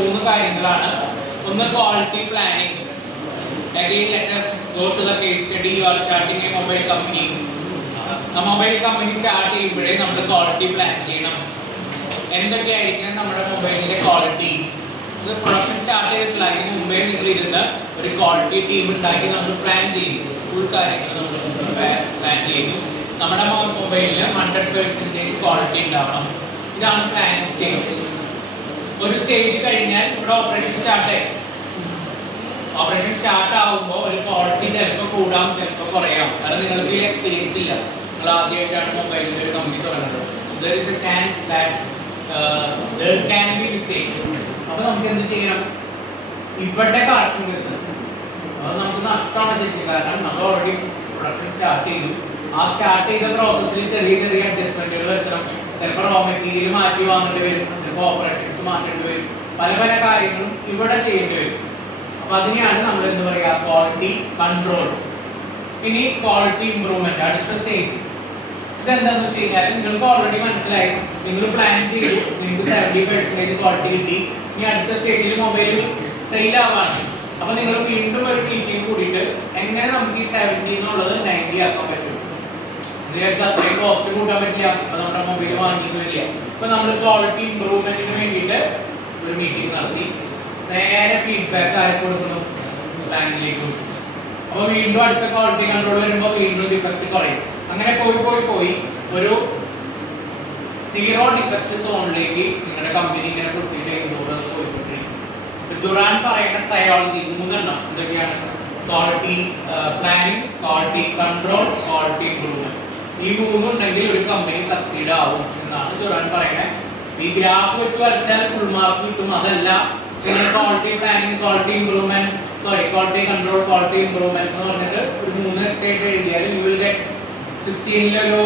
മൂന്ന് കാര്യങ്ങളാണ്. ഒന്ന് quality planning. Again, let us go to the case study. You are starting a mobile company. A mobile company start ചെയ്യുമ്പോഴേ നമ്മൾ quality plan ചെയ്യണം. എന്തൊക്കെയായിരിക്കണം നമ്മുടെ മൊബൈലിന്റെ ക്വാളിറ്റി? ഇത് പ്രൊഡക്ഷൻ സ്റ്റാർട്ട് ചെയ്തിട്ടില്ല, അതിന് മുമ്പേ നിങ്ങൾ ഇരുന്ന് ഒരു ക്വാളിറ്റി ടീം ഉണ്ടാക്കി നമ്മൾ പ്ലാൻ ചെയ്യും. ഫുൾ കാര്യങ്ങൾ നമ്മൾ പ്ലാൻ ചെയ്യുന്നു. നമ്മുടെ മൊബൈലിന് 100% ക്വാളിറ്റി ഉണ്ടാവണം. ഇതാണ് പ്ലാനിങ് സ്റ്റേജ്. ഒരു സ്റ്റേജ് കഴിഞ്ഞാൽ ഇവിടെ ഓപ്പറേഷൻ സ്റ്റാർട്ട് ആയി. ഓപ്പറേഷൻ സ്റ്റാർട്ട് ആകുമ്പോൾ ഒരു ക്വാളിറ്റി ചിലപ്പോൾ കൂടാം, ചിലപ്പോൾ കുറയാം. കാരണം നിങ്ങൾക്ക് ഈ എക്സ്പീരിയൻസ് ഇല്ല, നിങ്ങൾ ആദ്യമായിട്ടാണ് മൊബൈലിൻ്റെ ഒരു കമ്പനി തുടങ്ങുന്നത്. There is A chance that there can be mistakes. അപ്പോൾ നമുക്ക് എന്ത് ചെയ്യണം? ഇവിടെ കാര്യം വരുന്നത് അത് നമുക്ക് നഷ്ടമാണ് ശരിക്കും. കാരണം നമ്മൾ ഓൾറെഡി പ്രൊഡക്ഷൻ സ്റ്റാർട്ട് ചെയ്തു. ആ സ്റ്റാർട്ട് ചെയ്ത പ്രോസസ്സിൽ ചെറിയ ചെറിയ അഡ്ജസ്റ്റ്മെന്റുകൾ വരുത്തണം. ചിലപ്പോൾ റോ മെറ്റീരിയൽ മാറ്റി വാങ്ങേണ്ടി വരും, ചിലപ്പോൾ ഓപ്പറേഷൻസ് മാറ്റേണ്ടി വരും, പല പല കാര്യങ്ങളും ഇവിടെ ചെയ്യേണ്ടി വരും. അപ്പോൾ അതിനെയാണ് നമ്മൾ എന്താ പറയുക, ക്വാളിറ്റി കൺട്രോൾ. ഇനി ക്വാളിറ്റി ഇംപ്രൂവ്മെന്റ്, അടുത്ത സ്റ്റേജ്. ഇതെന്താണെന്ന് വെച്ച് കഴിഞ്ഞാൽ നിങ്ങൾക്ക് ഓൾറെഡി മനസ്സിലായി, നിങ്ങൾ പ്ലാൻ ചെയ്തു, നിങ്ങൾക്ക് 70% ക്വാളിറ്റി കിട്ടി. ഇനി അടുത്ത സ്റ്റേജിൽ മൊബൈൽ സെയിൽ ആവാണ്. അപ്പോൾ നിങ്ങൾ വീണ്ടും ഒരു മീറ്റിംഗ് കൂടിയിട്ട് എങ്ങനെ നമുക്ക് ഈ 70 എന്നുള്ളത് 90 ആക്കാൻ പറ്റും. നേരത്തെ അത്രയും കോസ്റ്റ് കൂട്ടാൻ പറ്റില്ല, അപ്പോൾ നമ്മുടെ മൊബൈൽ വാങ്ങിയിട്ടില്ല. അപ്പോൾ നമ്മൾ ക്വാളിറ്റി ഇംപ്രൂവ്മെന്റിന് വേണ്ടിയിട്ട് ഒരു മീറ്റിംഗ് നടത്തി. നേരെ ഫീഡ്ബാക്ക് ആർക്ക് കൊടുക്കണം? ബാങ്കിലേക്ക് കൊടുക്കും. അപ്പോൾ വീണ്ടും അടുത്ത ക്വാളിറ്റി കൺട്രോൾ വരുമ്പോൾ വീണ്ടും ഡിഫക്റ്റ് കുറയും. അങ്ങനെ പോയി ഒരു 0 ഡിഫക്റ്റ് സോണിലേക്ക് നിങ്ങളുടെ കമ്പനി ഇങ്ങനെ പ്രൊസീഡ് ചെയ്യുമ്പോൾ പോയിക്കൊണ്ടിരിക്കും. ദുറാൻ പറയുന്ന ട്രയോളജി 3 എന്തൊക്കെയാണ്? Quality planning, quality control, quality improvement. ഈ 3 ഉണ്ടെങ്കിൽ ഒരു കമ്പനി സക്സീഡ് ആവും എന്നാണ് ദുറാൻ പറയുന്നത്. ഈ ഗ്രാഫ് വെച്ച് വരച്ചാൽ ഫുൾ മാർക്ക് കിട്ടും. അതല്ല, quality planning, quality improvement, quality control, quality improvement എന്ന് പറഞ്ഞിട്ട് ഒരു 3 സ്റ്റേജ് എഴുതിയാൽ യു വിൽ ഗെറ്റ് 16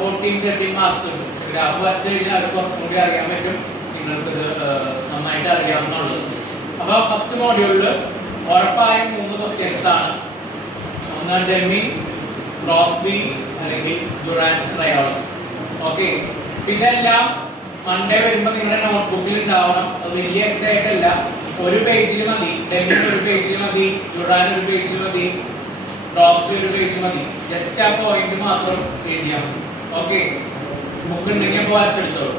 14-13 മാർക്സ് ഉണ്ട്. ഗ്രാഫ് വരച്ച് കഴിഞ്ഞാൽ അത് കുറച്ചും കൂടി അറിയാൻ പറ്റും, നിങ്ങൾക്ക് ഇത് നന്നായിട്ട് അറിയാവുന്നുള്ളൂ. അപ്പോൾ ഫസ്റ്റ് മോഡ്യൂളിൽ ഉറപ്പായും 3 ക്വസ്റ്റ്യൻസ് ആണ്. ഒന്ന് ഡെമിങ്, ക്രോസ്ബി അല്ലെങ്കിൽ ദുറാൻസ് ട്രയോളജി. ഓക്കെ, ഇതെല്ലാം മൺഡേ വരുമ്പോൾ നിങ്ങളുടെ നോട്ട്ബുക്കിൽ ഉണ്ടാവണം. അത് വലിയ എസ് ആയിട്ടല്ല, ഒരു പേജിൽ മതി. ഡെമിങ് ഒരു പേജിൽ മതി, ദുറാൻ ഒരു പേജിൽ മതി, ക്രോസ്ബി ഒരു പേജിൽ മതി. ജസ്റ്റ് ആ പോയിന്റ് മാത്രം എഴുതിയാൽ മതി. ഓക്കെ, ബുക്ക് ഉണ്ടെങ്കിൽ അപ്പോൾ വരച്ചെടുത്തോളൂ.